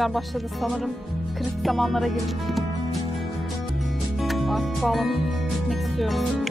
rüzgar başladı sanırım. Kritik zamanlara girdik. Artık bağlanıp gitmek istiyoruz.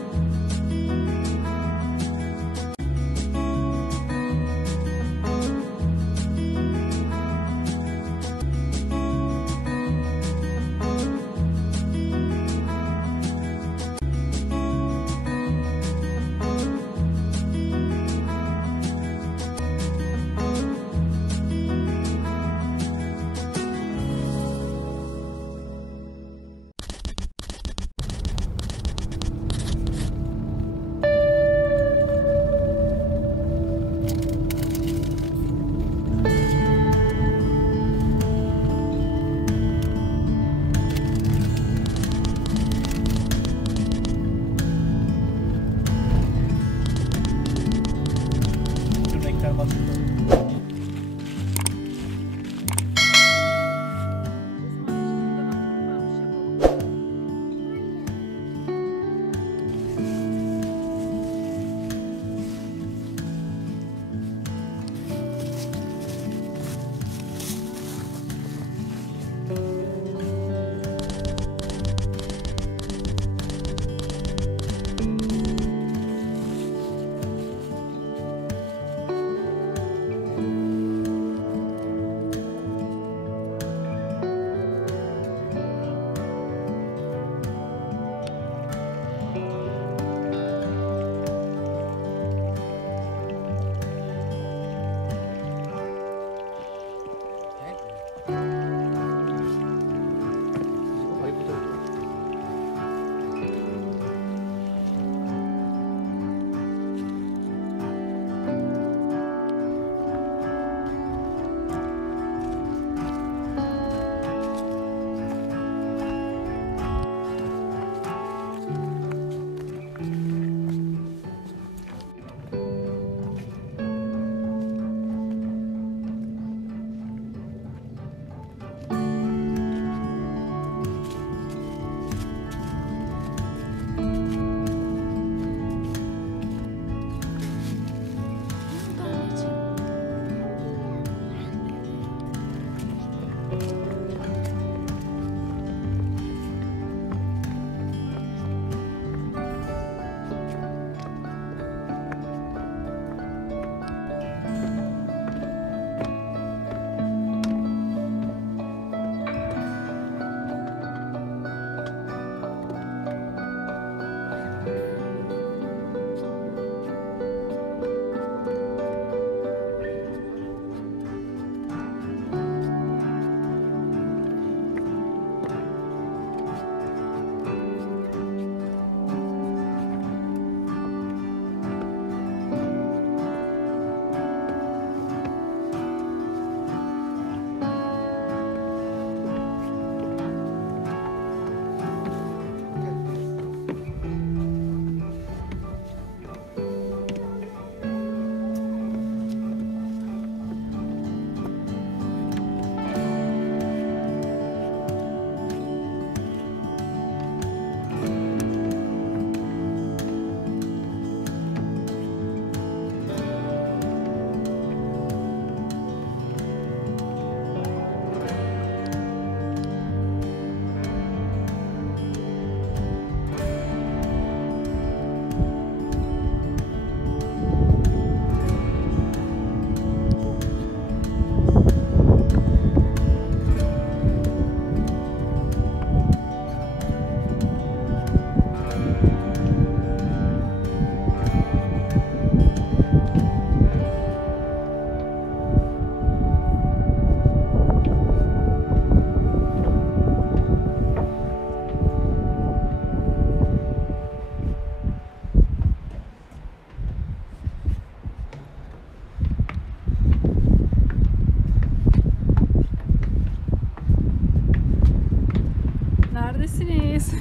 Neredesiniz?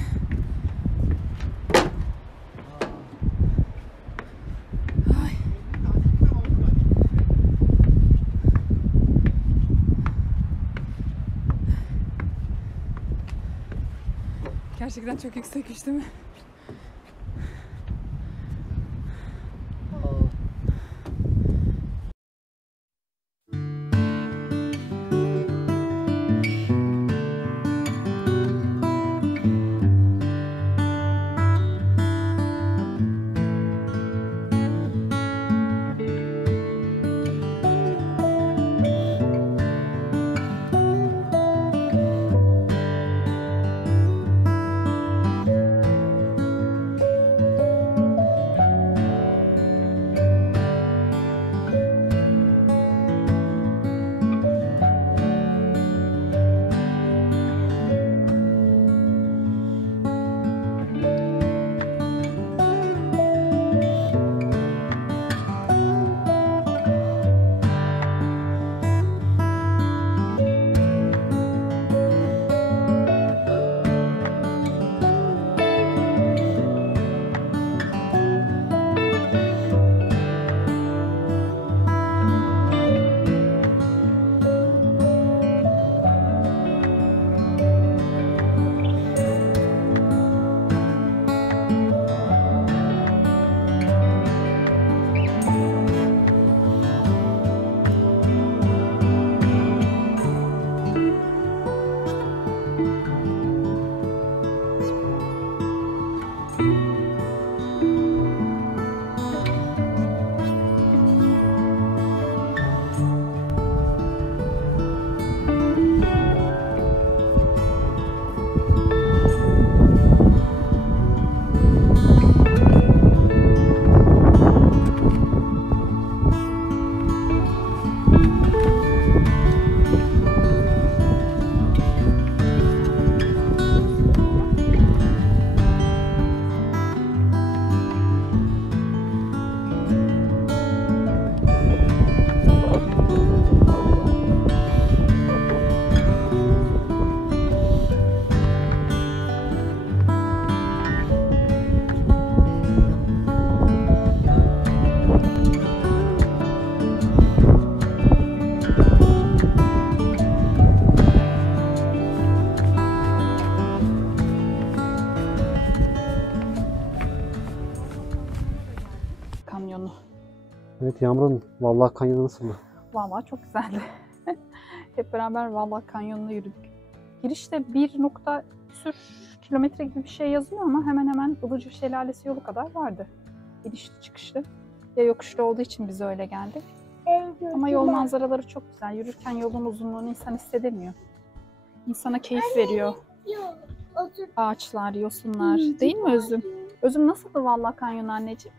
Ay. Gerçekten çok yüksekmiş değil mi? Evet Yağmur'un Vallahi Kanyonu nasıldı? Vallahi çok güzeldi. Hep beraber Vallahi Kanyonu'na yürüdük. Girişte 1 kilometre gibi bir şey yazıyor ama hemen hemen Ilıca Şelalesi yolu kadar vardı. İnişli çıkışlı. Ya yokuşlu olduğu için bize öyle geldi. Ama yol manzaraları çok güzel. Yürürken yolun uzunluğunu insan hissedemiyor. İnsana keyif veriyor. Ağaçlar, yosunlar. Değil mi Özüm? Özüm nasıldı Vallahi Kanyonu anneciğim?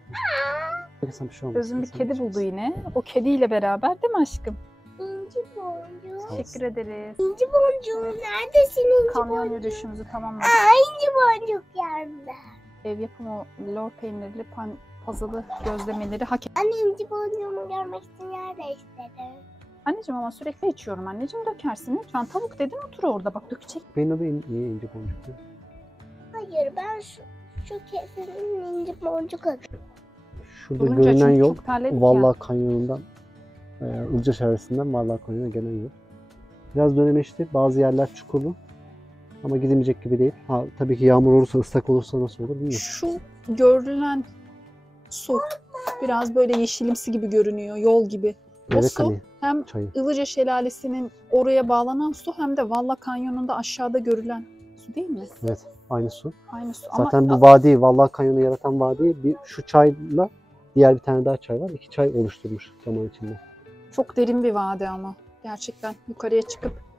Bir şey olmaz. Özüm bir kedi buldu yine. O kediyle beraber değil mi aşkım? İnci boncuğu. Teşekkür ederiz. İnci boncuğu neredesin İnci Kamyon boncuğu? yürüyüşümüzü tamamladık. İnci boncuk yerde. Ev yapımı lor peynirli puzzle'lı gözlemeleri hak et. Anne İnci boncuğumu görmek için yer değiştirdim. Anneciğim ama sürekli içiyorum anneciğim, dökersin lütfen. Tavuk dedin, otur orada bak, dökecek. Benim adı niye İnci Boncuk? Hayır ben şu kesenin İnci boncuk adı. Şurada Durunca görünen çünkü yol çok terledik ya. Vallahi Kanyonu'ndan Ilıca Şelalesi'nden Vallahi Kanyonu'na gelen yol. Biraz dönemeçli, bazı yerler çukurlu ama gidilmeyecek gibi değil. Ha, tabii ki yağmur olursa, ıslak olursa nasıl olur bilmiyorum. Şu görülen su biraz böyle yeşilimsi gibi görünüyor, yol gibi. O Evet, su hani hem çayı. Ilıca Şelalesi'nin oraya bağlanan su hem de Vallahi Kanyonu'nda aşağıda görülen su değil mi? Evet, aynı su. Aynı su. Zaten ama bu vadi, Vallahi Kanyonu yaratan vadi şu çayla diğer bir tane daha çay var. 2 çay oluşturmuş zaman içinde. çok derin bir vadi ama. Gerçekten yukarıya çıkıp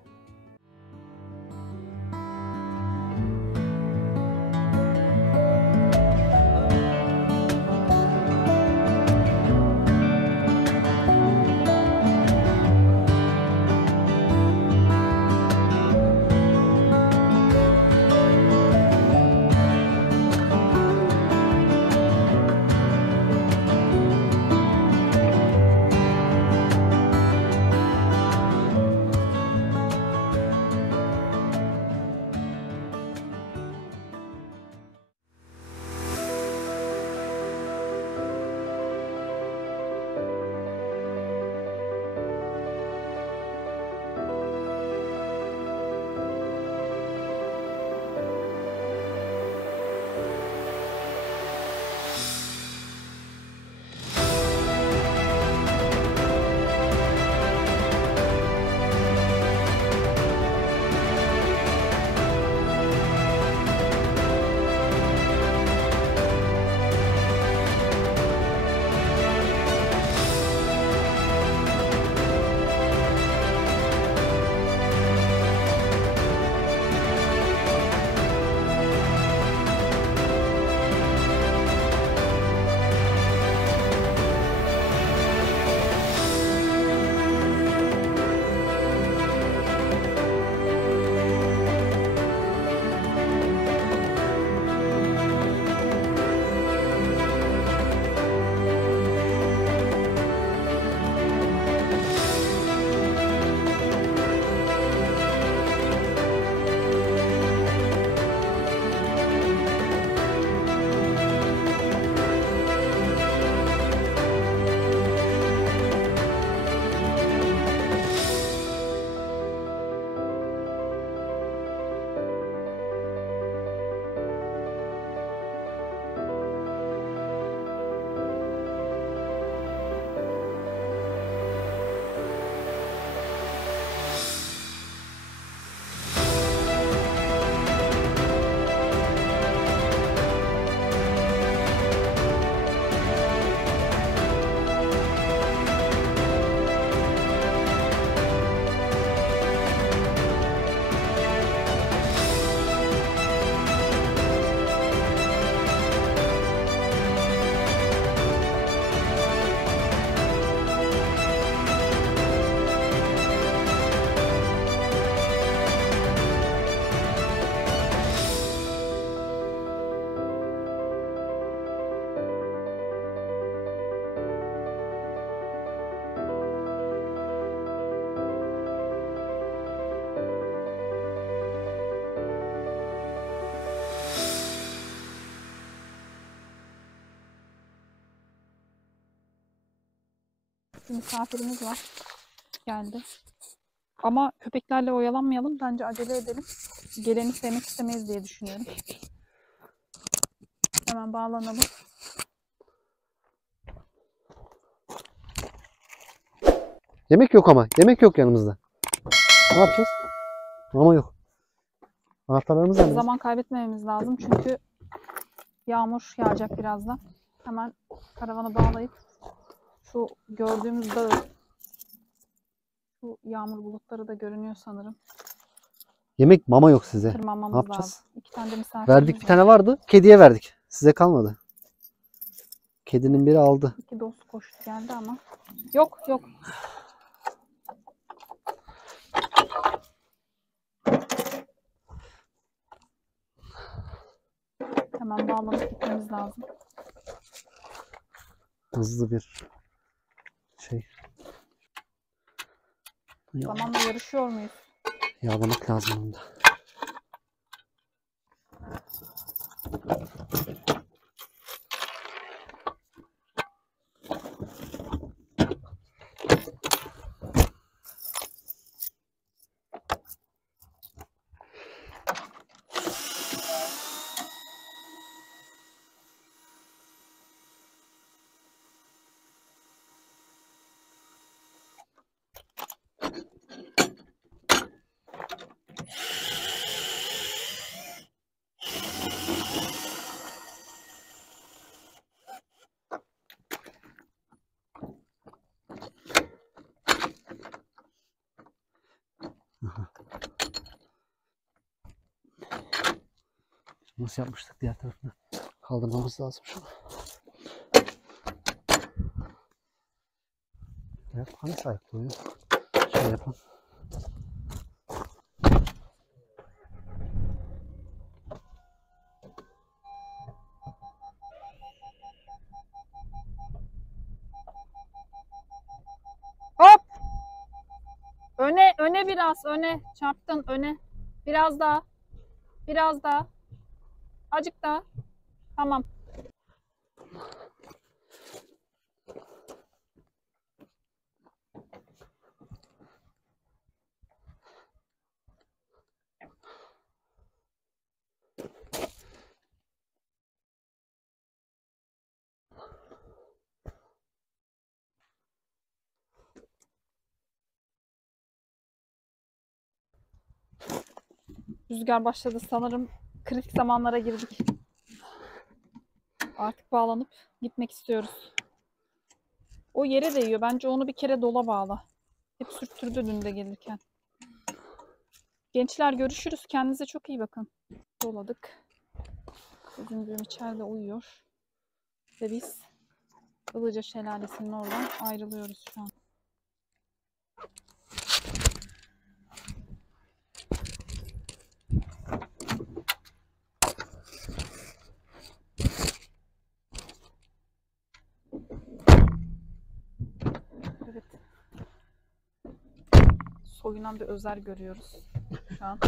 misafirimiz var. Geldi. Ama köpeklerle oyalanmayalım. Bence acele edelim. Geleni sevmek istemeyiz diye düşünüyorum. Hemen bağlanalım. Yemek yok ama. Yemek yok yanımızda. Ne yapacağız? Mama yok. Anahtarlarımız nerede? Zaman kaybetmememiz lazım çünkü yağmur yağacak birazdan. Hemen karavanı bağlayıp şu gördüğümüz dağı, şu yağmur bulutları da görünüyor sanırım. Yemek, mama yok size. Ne Tırmanmamız yapacağız? lazım. 2 tane de misafirimiz Verdik, bir var. tane vardı. Kediye verdik. Size kalmadı. Kedinin biri aldı. 2 dost koştu geldi ama. Yok yok. Hemen bağlanıp gitmemiz lazım. Hızlı bir şey. Zamanla yarışıyor muyuz? Yağlamak lazım onu da. Nasıl yapmıştık diğer tarafını? Kaldırmamız lazım şunu. Evet, hani sahip oluyor? Şöyle yapalım. Hop! Öne biraz, öne. Çarptın, öne. Biraz daha. Biraz daha. Azıcık daha. Tamam. Rüzgar başladı sanırım. Kritik zamanlara girdik. Artık bağlanıp gitmek istiyoruz. O yere değiyor. Bence onu bir kere dola bağla. Hep sürttürdü dün de gelirken. Gençler görüşürüz. Kendinize çok iyi bakın. Doladık. Üzüntüm içeride uyuyor. Ve biz Ilıca Şelalesi'nin oradan ayrılıyoruz şu an. Evet. Soyunan bir Özer görüyoruz şu an.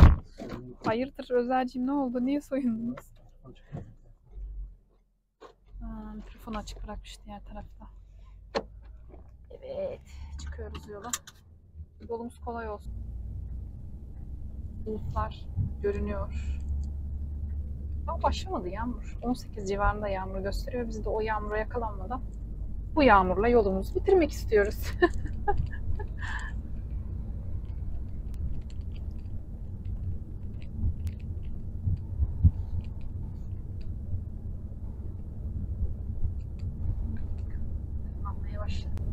Hayırdır Özerciğim, ne oldu? Niye soyundunuz? Mikrofonu açık bırakmış diğer tarafta. Evet. Çıkıyoruz yola. Yolumuz kolay olsun. Bulutlar görünüyor. Daha başlamadı yağmur. 18 civarında yağmur gösteriyor. Biz de o yağmura yakalanmadan bu yağmurla yolumuzu bitirmek istiyoruz. Anlamaya başladım.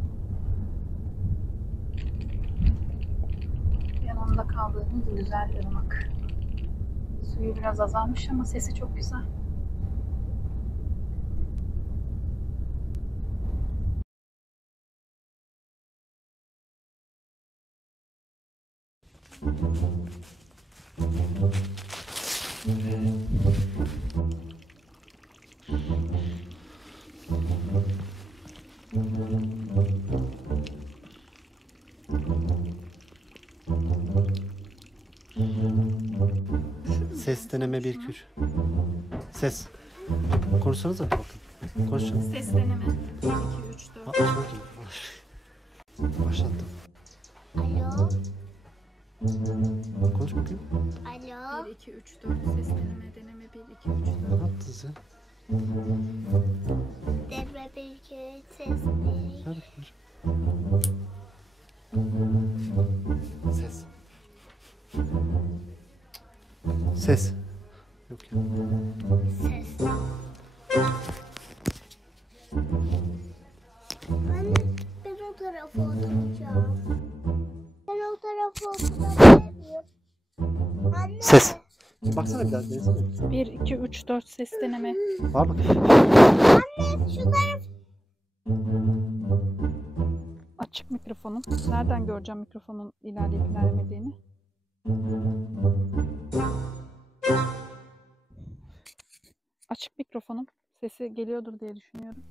Yanında kaldığımız güzel ırmak. Suyu biraz azalmış ama sesi çok güzel. Ses deneme 1-2-3. Ses. Konuşsanıza bakın. Konuşun. Ses deneme. 1, 2, 3, 4. Başlattım. Alo. Konuş bakayım. Alo. 1, 2, 3, 4. Ses deneme. Deneme 1, 2, 3, 4. Ne yaptın sen? Devre bir kere ses değil. Hadi konuş. Ses. Ses. Yok ya. Ses. Anne ben o tarafa oturacağım. Ben o tarafa oturabilirim. Anne. Ses. Baksana bir daha denesene. 1, 2, 3, 4 ses deneme. Var bakayım. Anne şu taraf. Açık mikrofonum. Nereden göreceğim mikrofonun ilerleyip ilerlemediğini? Açık mikrofonum. Sesi geliyordur diye düşünüyorum.